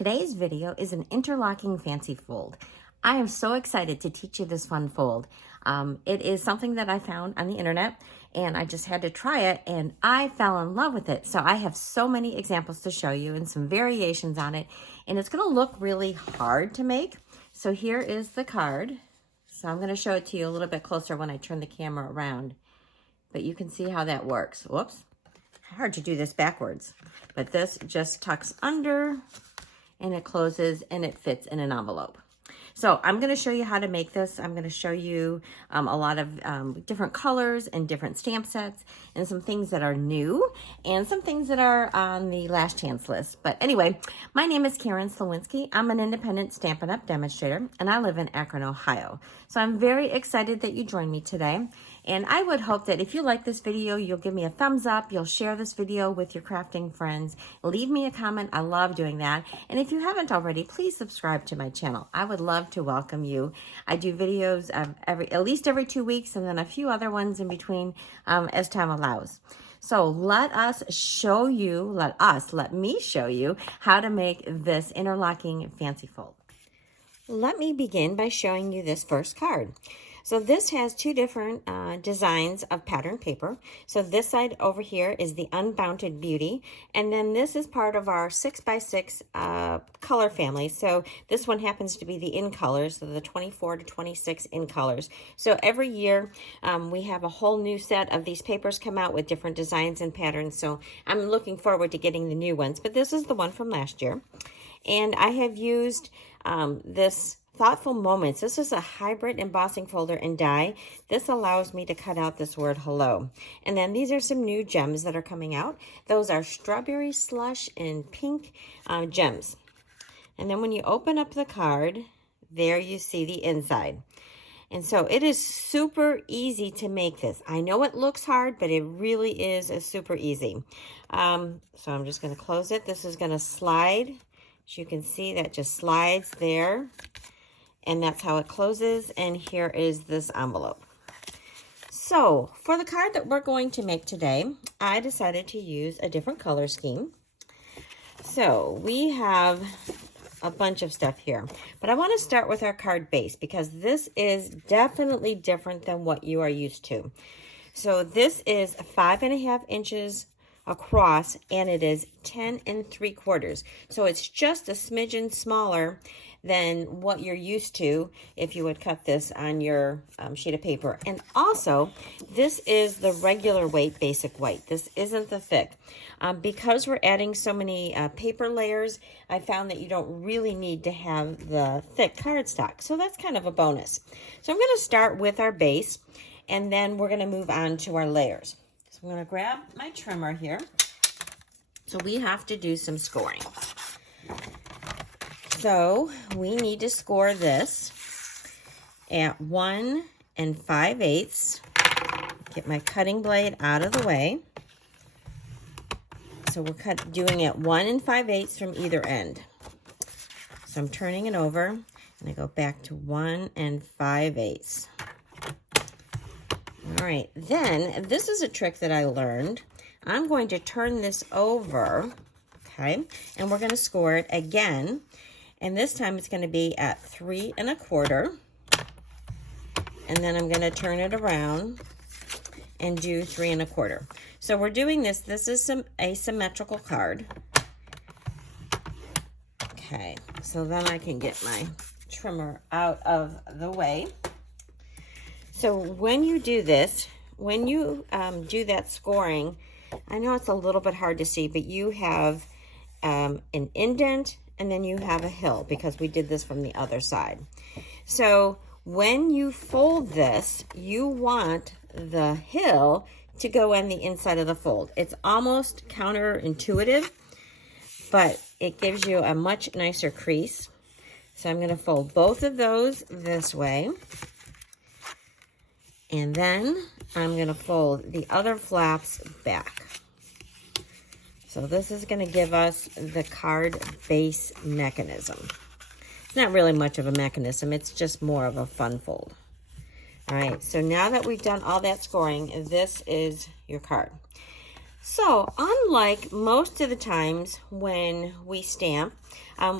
Today's video is an interlocking fancy fold. I am so excited to teach you this fun fold. It is something that I found on the internet and I just had to try it and I fell in love with it. So I have so many examples to show you and some variations on it, and it's going to look really hard to make. So here is the card. So I'm going to show it to you a little bit closer when I turn the camera around, but you can see how that works. Whoops, hard to do this backwards, but this just tucks under and it closes and it fits in an envelope. So I'm going to show you how to make this. I'm going to show you a lot of different colors and different stamp sets and some things that are new and some things that are on the last chance list. But anyway, my name is Karen Slawinski. I'm an independent Stampin' Up! Demonstrator and I live in Akron, Ohio. So I'm very excited that you joined me today. And I would hope that if you like this video, you'll give me a thumbs up, you'll share this video with your crafting friends, leave me a comment. I love doing that. And if you haven't already, please subscribe to my channel. I would love to welcome you. I do videos at least every 2 weeks and then a few other ones in between as time allows. So let me show you how to make this interlocking fancy fold. Let me begin by showing you this first card. So this has two different designs of pattern paper. So this side over here is the Unbounded Beauty, and then this is part of our 6x6 color family. So this one happens to be the in colors, so the 24 to 26 in colors. So every year we have a whole new set of these papers come out with different designs and patterns. So I'm looking forward to getting the new ones, but this is the one from last year. And I have used this Thoughtful Moments. This is a hybrid embossing folder and die. This allows me to cut out this word hello. And then these are some new gems that are coming out. Those are Strawberry Slush and Pink gems. And then when you open up the card, there you see the inside. And so it is super easy to make this. I know it looks hard, but it really is super easy. So I'm just going to close it. This is going to slide. As you can see, that just slides there. And that's how it closes. And here is this envelope. So for the card that we're going to make today, I decided to use a different color scheme. So we have a bunch of stuff here, but I want to start with our card base because this is definitely different than what you are used to. So this is 5.5 inches across and it is 10 3/4. So it's just a smidgen smaller than what you're used to if you would cut this on your sheet of paper. And also, this is the regular weight basic white. This isn't the thick. Because we're adding so many paper layers, I found that you don't really need to have the thick cardstock. So that's kind of a bonus. So I'm going to start with our base, and then we're going to move on to our layers. So I'm going to grab my trimmer here. So we have to do some scoring. So we need to score this at 1 5/8. Get my cutting blade out of the way. So we're doing it 1 5/8 from either end. So I'm turning it over and I go back to 1 5/8. All right, then this is a trick that I learned. I'm going to turn this over, okay, and we're going to score it again. And this time it's going to be at 3 1/4. And then I'm going to turn it around and do 3 1/4. So we're doing this. This is some asymmetrical card. Okay, so then I can get my trimmer out of the way. So when you do this, when you do that scoring, I know it's a little bit hard to see, but you have an indent and then you have a hill because we did this from the other side. So when you fold this, you want the hill to go on the inside of the fold. It's almost counterintuitive, but it gives you a much nicer crease. So I'm going to fold both of those this way. And then I'm going to fold the other flaps back. So this is going to give us the card base mechanism. It's not really much of a mechanism. It's just more of a fun fold. All right, so now that we've done all that scoring, this is your card. So unlike most of the times when we stamp,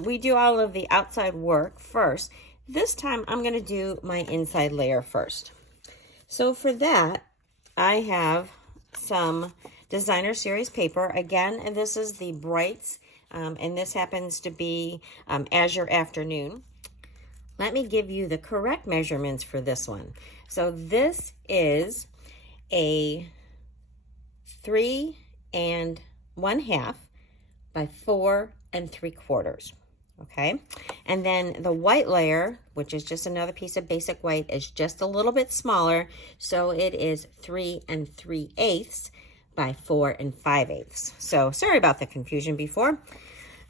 we do all of the outside work first. This time I'm going to do my inside layer first. So for that, I have some designer series paper. Again, and this is the Brights, and this happens to be Azure Afternoon. Let me give you the correct measurements for this one. So this is a 3 1/2 by 4 3/4. Okay, and then the white layer, which is just another piece of basic white, is just a little bit smaller, so it is 3 3/8 by 4 5/8. So sorry about the confusion before.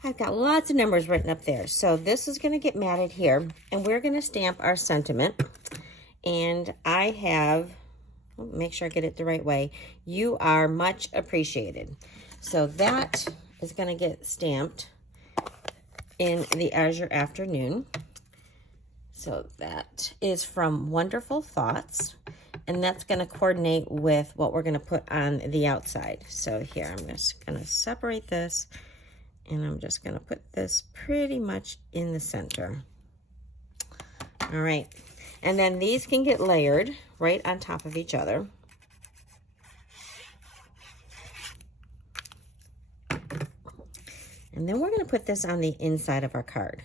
I've got lots of numbers written up there. So this is going to get matted here, and we're going to stamp our sentiment. And I have, make sure I get it the right way, "You are much appreciated." So that is going to get stamped in the Azure Afternoon. So that is from Wonderful Thoughts, and that's going to coordinate with what we're going to put on the outside. So here, I'm just going to separate this, and I'm just going to put this pretty much in the center. All right, and then these can get layered right on top of each other. And then we're going to put this on the inside of our card.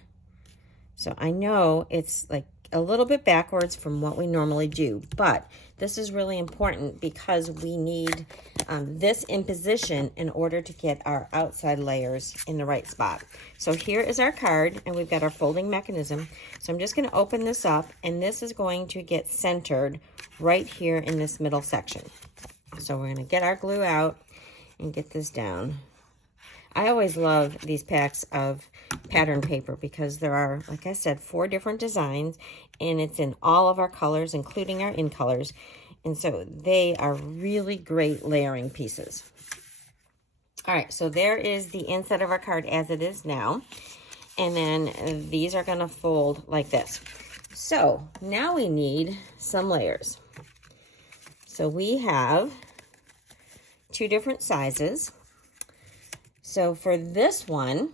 So I know it's like a little bit backwards from what we normally do, but this is really important because we need this in position in order to get our outside layers in the right spot. So here is our card, and we've got our folding mechanism. So I'm just going to open this up, and this is going to get centered right here in this middle section. So we're going to get our glue out and get this down. I always love these packs of pattern paper because there are, like I said, 4 different designs, and it's in all of our colors, including our in colors. And so they are really great layering pieces. All right, so there is the inside of our card as it is now. And then these are going to fold like this. So now we need some layers. So we have 2 different sizes. So for this one,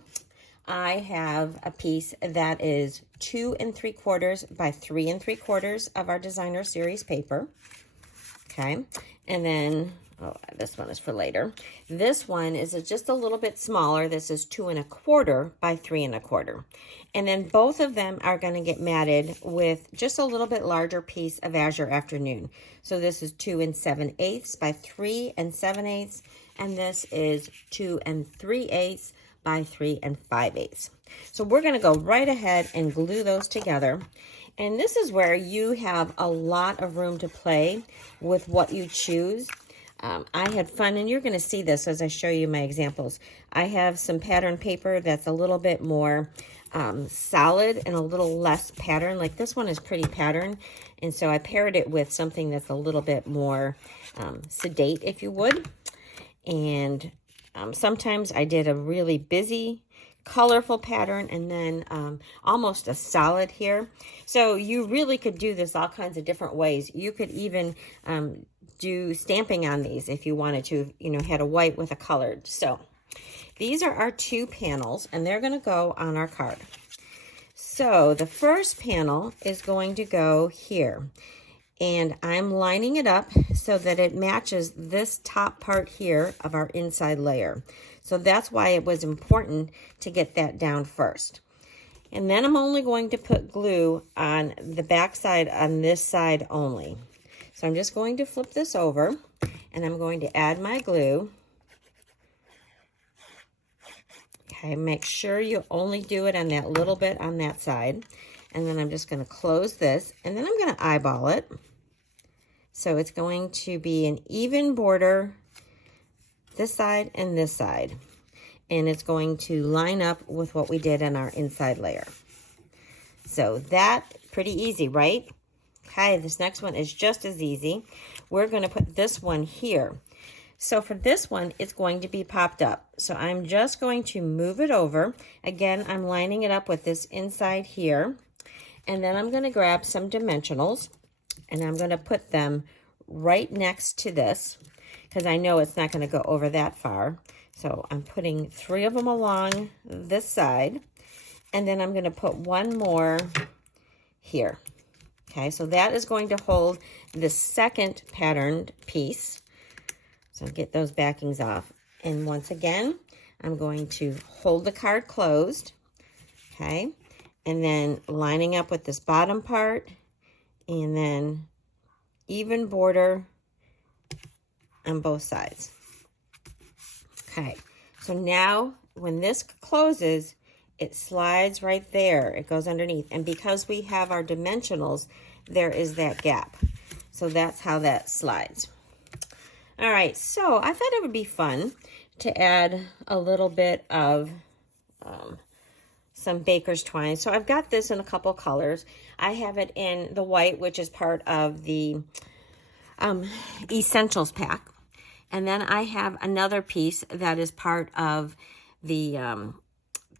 I have a piece that is 2 3/4 by 3 3/4 of our designer series paper. Okay, and then, oh, this one is for later. This one is just a little bit smaller. This is 2 1/4 by 3 1/4. And then both of them are going to get matted with just a little bit larger piece of Azure Afternoon. So this is 2 7/8 by 3 7/8. And this is 2 3/8 by 3 5/8. So we're going to go right ahead and glue those together. And this is where you have a lot of room to play with what you choose. I had fun, and you're going to see this as I show you my examples. I have some pattern paper that's a little bit more solid and a little less pattern. Like this one is pretty pattern, and so I paired it with something that's a little bit more sedate, if you would. And sometimes I did a really busy, colorful pattern, and then almost a solid here. So you really could do this all kinds of different ways. You could even do stamping on these if you wanted to, you know, had a white with a colored. So these are our 2 panels, and they're going to go on our card. So the first panel is going to go here. And I'm lining it up so that it matches this top part here of our inside layer. So that's why it was important to get that down first. And then I'm only going to put glue on the back side on this side only. So I'm just going to flip this over, and I'm going to add my glue. Okay, make sure you only do it on that little bit on that side. And then I'm just going to close this, and then I'm going to eyeball it. So it's going to be an even border this side and this side. And it's going to line up with what we did in our inside layer. So that, pretty easy, right? Okay, this next one is just as easy. We're going to put this one here. So for this one, it's going to be popped up. So I'm just going to move it over. Again, I'm lining it up with this inside here. And then I'm going to grab some dimensionals, and I'm going to put them right next to this, because I know it's not going to go over that far. So I'm putting 3 of them along this side, and then I'm going to put 1 more here. Okay, so that is going to hold the second patterned piece. So get those backings off. And once again, I'm going to hold the card closed, okay, and then lining up with this bottom part, and then even border on both sides. Okay, so now when this closes, it slides right there. It goes underneath. And because we have our dimensionals, there is that gap. So that's how that slides. All right, so I thought it would be fun to add a little bit of some baker's twine. So I've got this in a couple colors. I have it in the white, which is part of the Essentials pack. And then I have another piece that is part of the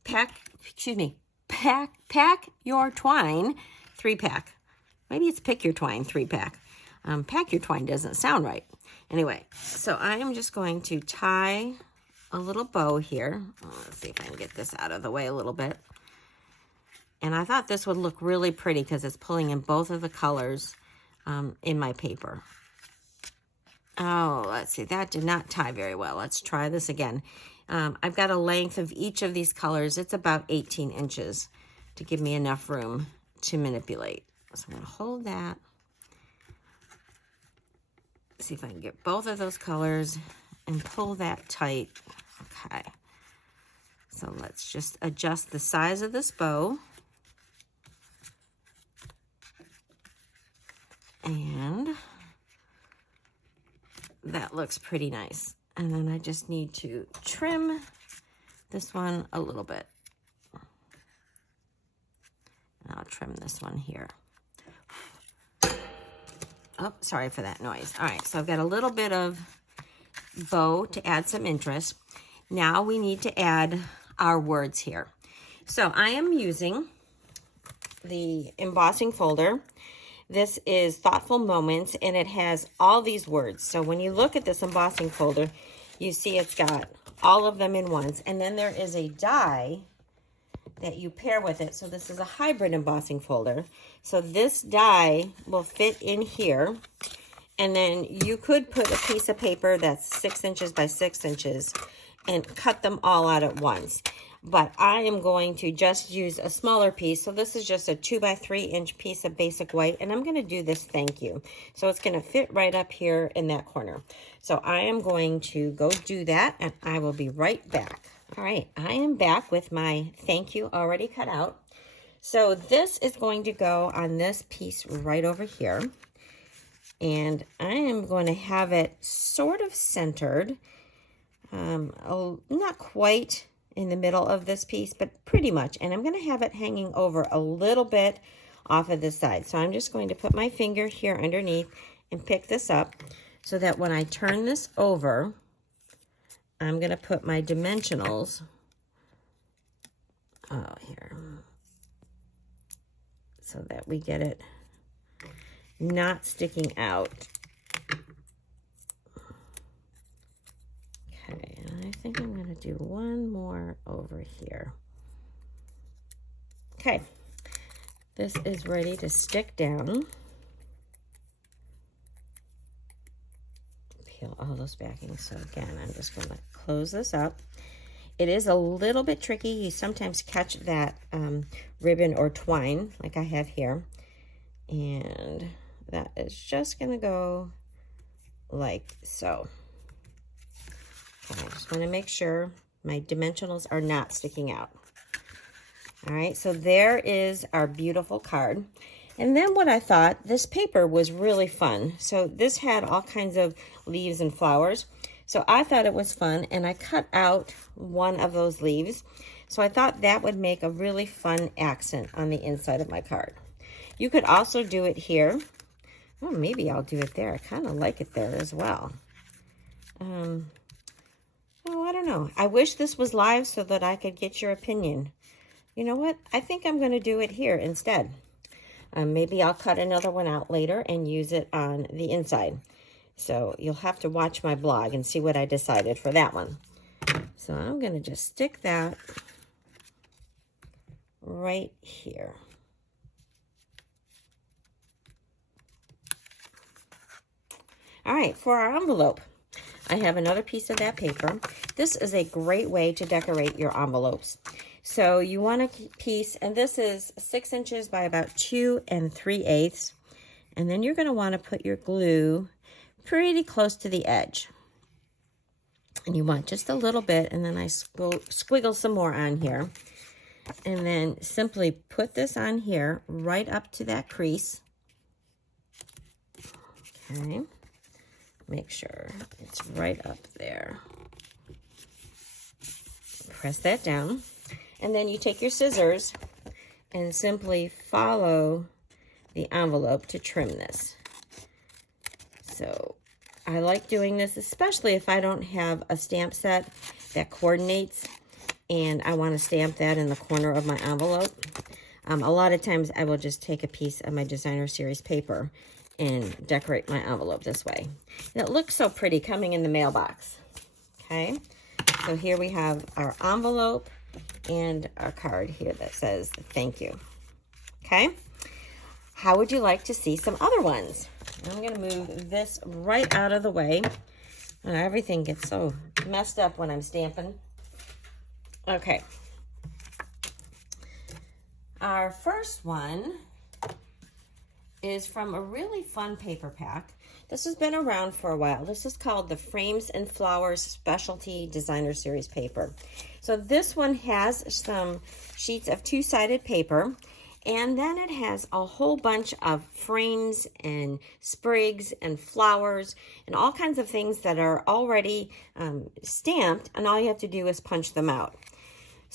Pack Your Twine 3-pack. Maybe it's Pick Your Twine 3-pack. Pack Your Twine doesn't sound right. Anyway, so I am just going to tie a little bow here. Let's see if I can get this out of the way a little bit. And I thought this would look really pretty because it's pulling in both of the colors in my paper. Oh, let's see. That did not tie very well. Let's try this again. I've got a length of each of these colors. It's about 18 inches to give me enough room to manipulate. So I'm going to hold that. See if I can get both of those colors and pull that tight. Okay. So let's just adjust the size of this bow. And that looks pretty nice. And then I just need to trim this one a little bit. And I'll trim this one here. Oh, sorry for that noise. All right, so I've got a little bit of bow to add some interest. Now we need to add our words here. So I am using the embossing folder. This is Thoughtful Moments, and it has all these words. So when you look at this embossing folder, you see it's got all of them in ones. And then there is a die that you pair with it. So this is a hybrid embossing folder. So this die will fit in here. And then you could put a piece of paper that's 6 inches by 6 inches and cut them all out at once. But I am going to just use a smaller piece. So this is just a 2 by 3 inch piece of basic white. And I'm going to do this thank you. So it's going to fit right up here in that corner. So I am going to go do that, and I will be right back. All right, I am back with my thank you already cut out. So this is going to go on this piece right over here. And I am going to have it sort of centered. Not quite in the middle of this piece, but pretty much. And I'm going to have it hanging over a little bit off of the side. So I'm just going to put my finger here underneath and pick this up so that when I turn this over, I'm going to put my dimensionals here so that we get it not sticking out. Okay, and I think I'm going to do one more over here. Okay, this is ready to stick down. Peel all those backings. So again, I'm just going to close this up. It is a little bit tricky. You sometimes catch that ribbon or twine like I have here. And that is just going to go like so. Okay, I just want to make sure my dimensionals are not sticking out. All right, so there is our beautiful card. And then what I thought, this paper was really fun. So this had all kinds of leaves and flowers. So I thought it was fun, and I cut out one of those leaves. So I thought that would make a really fun accent on the inside of my card. You could also do it here. Well, maybe I'll do it there. I kind of like it there as well. Oh, I don't know. I wish this was live so that I could get your opinion. You know what? I think I'm going to do it here instead. Maybe I'll cut another one out later and use it on the inside. So you'll have to watch my blog and see what I decided for that one. So I'm going to just stick that right here. All right, for our envelope, I have another piece of that paper. This is a great way to decorate your envelopes. So you want a piece, and this is 6 inches by about 2 3/8. And then you're going to want to put your glue pretty close to the edge. And you want just a little bit, and then I squiggle some more on here. And then simply put this on here right up to that crease. Okay. Make sure it's right up there. Press that down. And then you take your scissors and simply follow the envelope to trim this. So I like doing this, especially if I don't have a stamp set that coordinates and I want to stamp that in the corner of my envelope. A lot of times I will just take a piece of my designer series paper and decorate my envelope this way. And it looks so pretty coming in the mailbox. Okay, so here we have our envelope and our card here that says thank you. Okay, how would you like to see some other ones? I'm going to move this right out of the way. Everything gets so messed up when I'm stamping. Okay, our first one is from a really fun paper pack. This has been around for a while. This is called the Frames and Flowers Specialty Designer Series paper. So this one has some sheets of two-sided paper, and then it has a whole bunch of frames and sprigs and flowers and all kinds of things that are already stamped, and all you have to do is punch them out.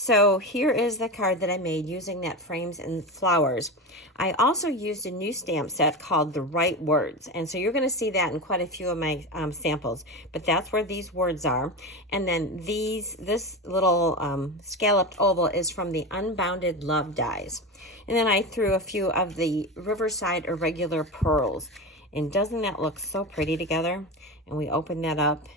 So here is the card that I made using that frames and flowers. I also used a new stamp set called The Right Words. And so you're going to see that in quite a few of my samples. But that's where these words are. And then this little scalloped oval is from the Unbounded Love dies. And then I threw a few of the Riverside Irregular Pearls. And doesn't that look so pretty together? And we open that up.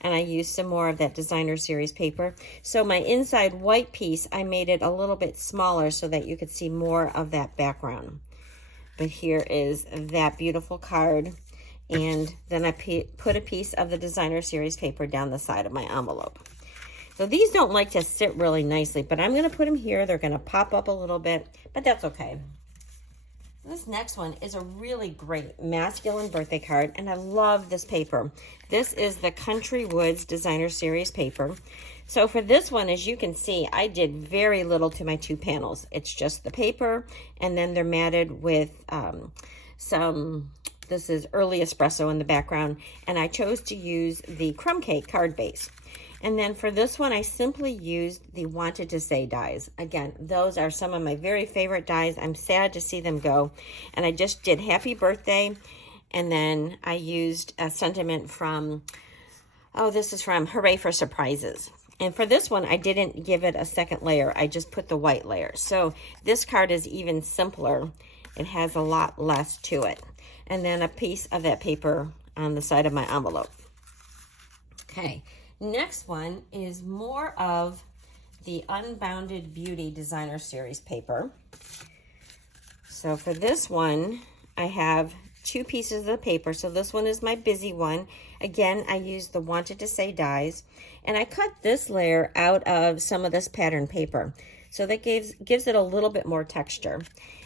And I used some more of that designer series paper. So my inside white piece, I made it a little bit smaller so that you could see more of that background. But here is that beautiful card. And then I put a piece of the designer series paper down the side of my envelope. So these don't like to sit really nicely, but I'm going to put them here. They're going to pop up a little bit, but that's okay. This next one is a really great masculine birthday card, and I love this paper. This is the Country Woods Designer Series paper. So for this one, as you can see, I did very little to my two panels. It's just the paper, and then they're matted with this is Early Espresso in the background, and I chose to use the crumb cake card base. And then for this one, I simply used the Wanted to Say dies. Again, those are some of my very favorite dies. I'm sad to see them go. And I just did Happy Birthday. And then I used a sentiment from, this is from Hooray for Surprises. And for this one, I didn't give it a second layer. I just put the white layer. So this card is even simpler. It has a lot less to it. And then a piece of that paper on the side of my envelope. Okay. Next one is more of the Unbounded Beauty Designer Series paper. So for this one, I have two pieces of the paper. So this one is my busy one. Again, I used the Wanted to Say dies, and I cut this layer out of some of this pattern paper. So that gives it a little bit more texture.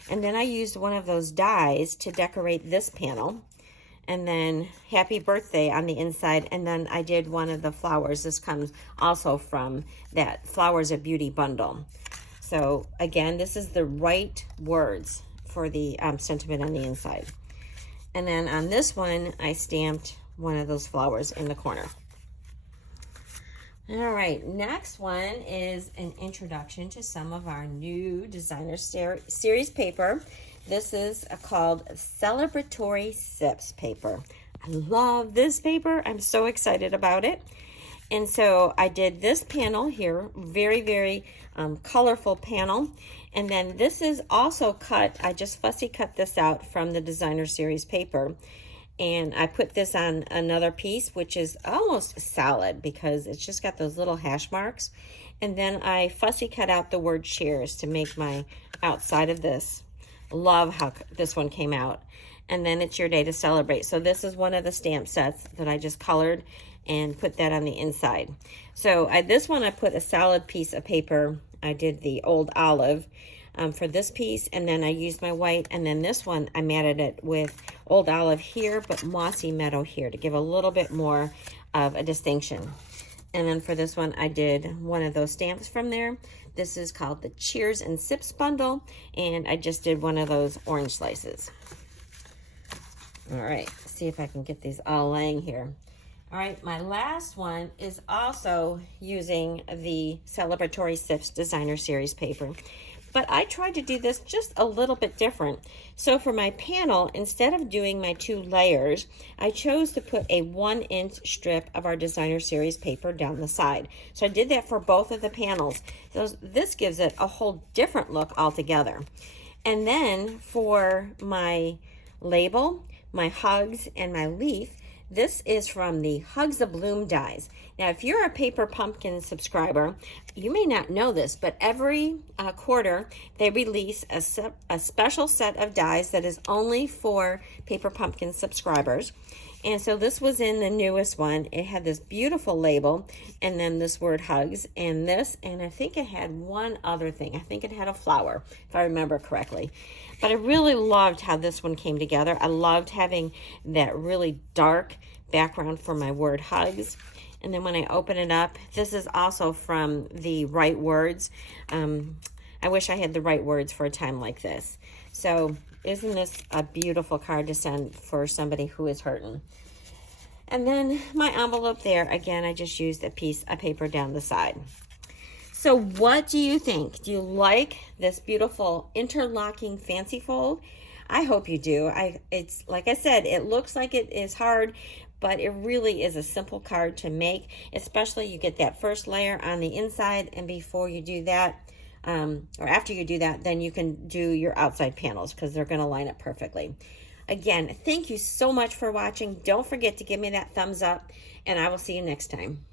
And then I used one of those dies to decorate this panel. And then Happy Birthday on the inside, and then I did one of the flowers. This comes also from that Flowers of Beauty bundle. So again, this is the right words for the sentiment on the inside. And then on this one, I stamped one of those flowers in the corner. All right, next one is an introduction to some of our new designer series paper. This is called Celebratory Sips paper. I love this paper. I'm so excited about it. And so I did this panel here, very, very colorful panel. And then this is also cut. I just fussy cut this out from the designer series paper. And I put this on another piece, which is almost solid because it's just got those little hash marks. And then I fussy cut out the word cheers to make my outside of this. Love how this one came out. And then it's your day to celebrate. So this is one of the stamp sets that I just colored and put that on the inside. So this one I put a solid piece of paper. I did the old olive for this piece, and then I used my white, and then this one I matted it with old olive here, but mossy meadow here to give a little bit more of a distinction. And then for this one I did one of those stamps from there. This is called the Cheers and Sips bundle, and I just did one of those orange slices. All right, see if I can get these all laying here. All right, my last one is also using the Celebratory Sips Designer Series paper, but I tried to do this just a little bit different. So for my panel, instead of doing my 2 layers, I chose to put a 1-inch strip of our Designer Series paper down the side. So I did that for both of the panels. This gives it a whole different look altogether. And then for my label, my hugs, and my leaf, this is from the Hugs of Bloom dies. Now, if you're a Paper Pumpkin subscriber, you may not know this, but every quarter they release a special set of dies that is only for Paper Pumpkin subscribers. And so this was in the newest one. It had this beautiful label, and then this word hugs, and this, and I think it had one other thing. I think it had a flower, if I remember correctly. But I really loved how this one came together. I loved having that really dark background for my word hugs. And then when I open it up, this is also from the Right Words. I wish I had the right words for a time like this. So isn't this a beautiful card to send for somebody who is hurting? And then my envelope there, again, I just used a piece of paper down the side. So what do you think? Do you like this beautiful interlocking fancy fold? I hope you do. It's like I said, it looks like it is hard, but it really is a simple card to make, especially you get that first layer on the inside, and before you do that, or after you do that, then you can do your outside panels because they're going to line up perfectly. Again, thank you so much for watching. Don't forget to give me that thumbs up, and I will see you next time.